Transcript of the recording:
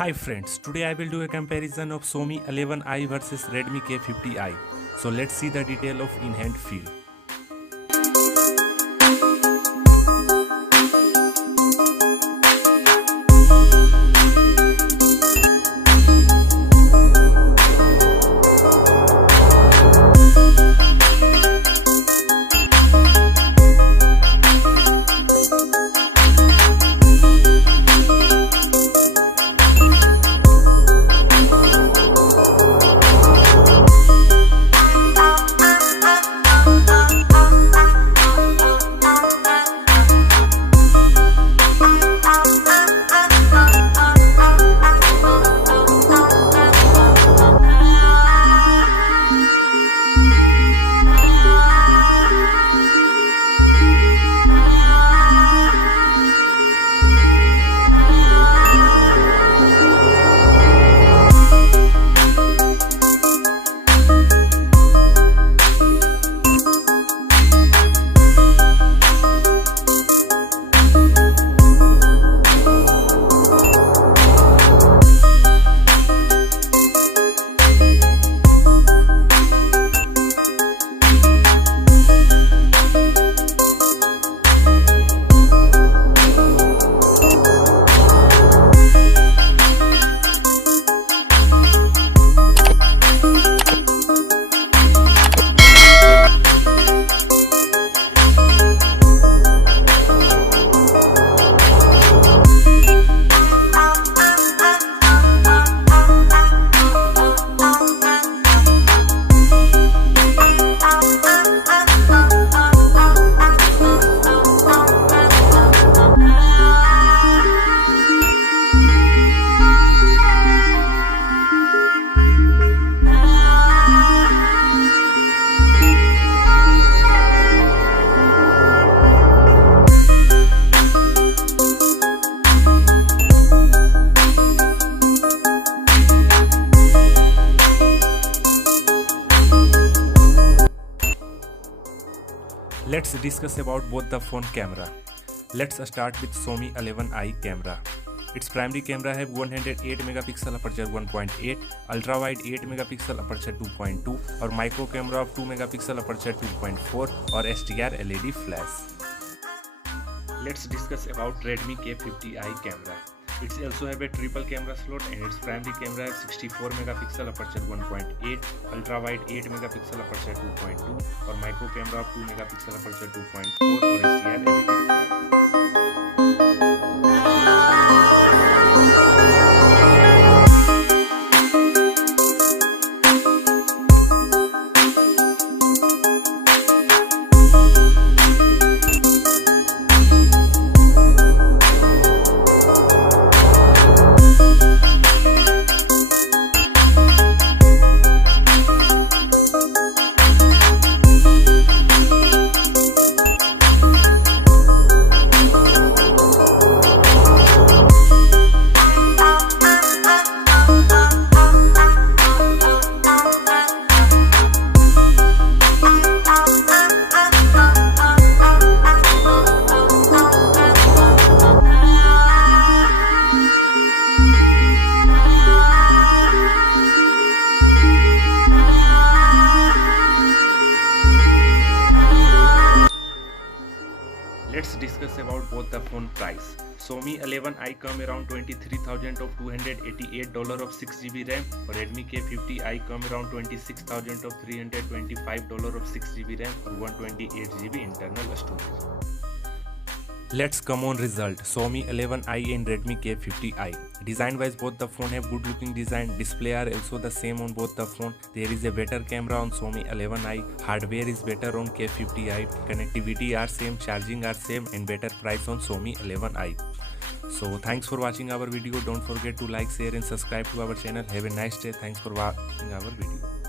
Hi friends, today I will do a comparison of Xiaomi 11i versus Redmi K50i. So let's see the detail of in-hand feel. Let's discuss about both the phone camera. Let's start with Xiaomi 11i camera. Its primary camera have 108 megapixel aperture 1.8, ultra wide 8 megapixel aperture 2.2 or micro camera of 2 megapixel aperture 2.4 or SDR LED flash. Let's discuss about Redmi K50i camera. It also have a triple camera slot and its primary camera has 64 megapixel aperture 1.8, ultra wide 8 megapixel aperture 2.2 or micro camera of 2 megapixel aperture 2.4 or SDR LED flash. Let's discuss about both the phone price. Xiaomi 11i come around $23,000 of $288 of 6GB RAM or Redmi K50i come around $26,000 of $325 of 6GB RAM or 128GB internal storage. Let's come on result. Xiaomi 11i and Redmi K50i. Design wise both the phone have good looking design. Display are also the same on both the phone. There is a better camera on Xiaomi 11i. Hardware is better on K50i. Connectivity are same, charging are same and better price on Xiaomi 11i. So thanks for watching our video. Don't forget to like, share and subscribe to our channel. Have a nice day. Thanks for watching our video.